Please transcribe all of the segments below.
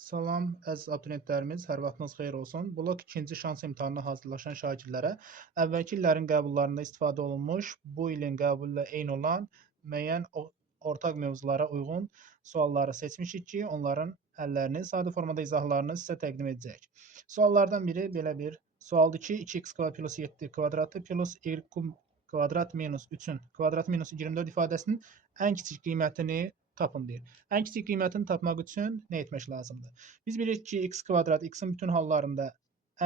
Salam, əziz abituriyentlərimiz, hər vaxtınız xeyir olsun. Blok 2-ci şans imtahanına hazırlaşan şagirdlərə əvvəlki illərin qəbullarında istifadə olunmuş, bu ilin qəbullə eyni olan müəyyən ortaq mövzulara uyğun sualları seçmişik ki, onların həllərini, sadə formada izahlarını sizə təqdim edəcək. Suallardan biri belə bir sualdır ki, 2x plus 7 kvadratı plus y kvadrat minus 3-ün kvadratı minus 24 ifadəsinin ən kiçik qiymətini tapın deyir. Ən kiçik qiymətini tapmaq üçün nə etmək lazımdır? Biz bilirik ki, x kvadrat x-in bütün hallarında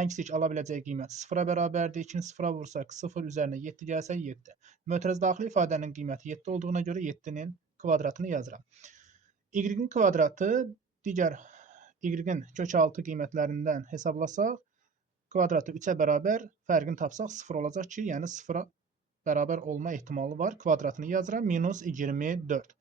ən kiçik ala biləcəyi qiymət 0-a bərabərdir. 2-ni 0-a vursaq 0 üzərinə 7 gəlsə 7. Mötərizə daxili ifadənin qiyməti 7 olduğuna görə 7-nin kvadratını yazıram. Y-in kvadratı digər y-in kök 6 qiymətlərindən hesablasaq, kvadratı 3-ə bərabər, fərqini tapsaq 0 olacaq ki, yəni 0-a bərabər olma ehtimalı var. Kvadratını yazıram. Minus 24.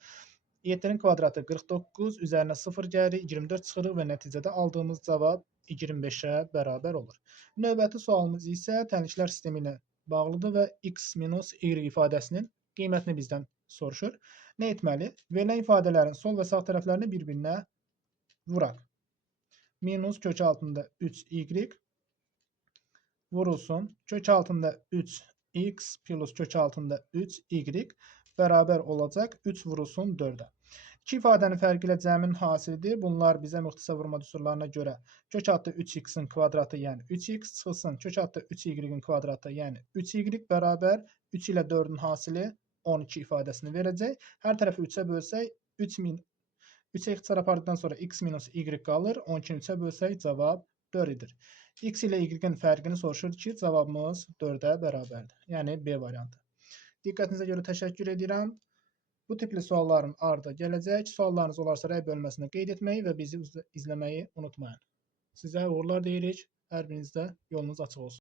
7-nin kvadratı 49, üzərinə 0 gəlir, 24 çıxırıq və nəticədə aldığımız cavab 25-ə bərabər olur. Növbəti sualımız isə tənliklər sistemi ilə bağlıdır və x minus y ifadəsinin qiymətini bizdən soruşur. Nə etməli? Verilən ifadələrin sol və sağ tərəflərini bir-birinə vuraq. Minus kök altında 3y vurulsun. Kök altında 3x plus kök altında 3y bərabər olacaq 3 vurulsun 4-ə. İki ifadənin fərqi ilə cəmin hasilidir. Bunlar bizə müxtəsər vurma düsturlarına görə kök altında 3x-in kvadratı, yəni 3x çıxılsın. Kök altında 3y-in kvadratı, yəni 3y bərabər 3 ilə 4-ün hasili 12 ifadəsini verəcək. Hər tərəfi 3-ə bölsək 3-ə ixtisar apardıqdan sonra x minus y qalır. 12-ni 3-ə bölsək cavab 4 edir. X ilə y-in fərqini soruşur ki, cavabımız 4-ə bərabərdir. Yəni B variantı. Diqqətinizə görə təşəkkür edirəm. Bu tipli sualların ardı gələcək. Suallarınız olarsa rəy bölməsində qeyd etməyi və bizi izləməyi unutmayın. Sizə uğurlar deyirik. Hər birinizdə yolunuz açıq olsun.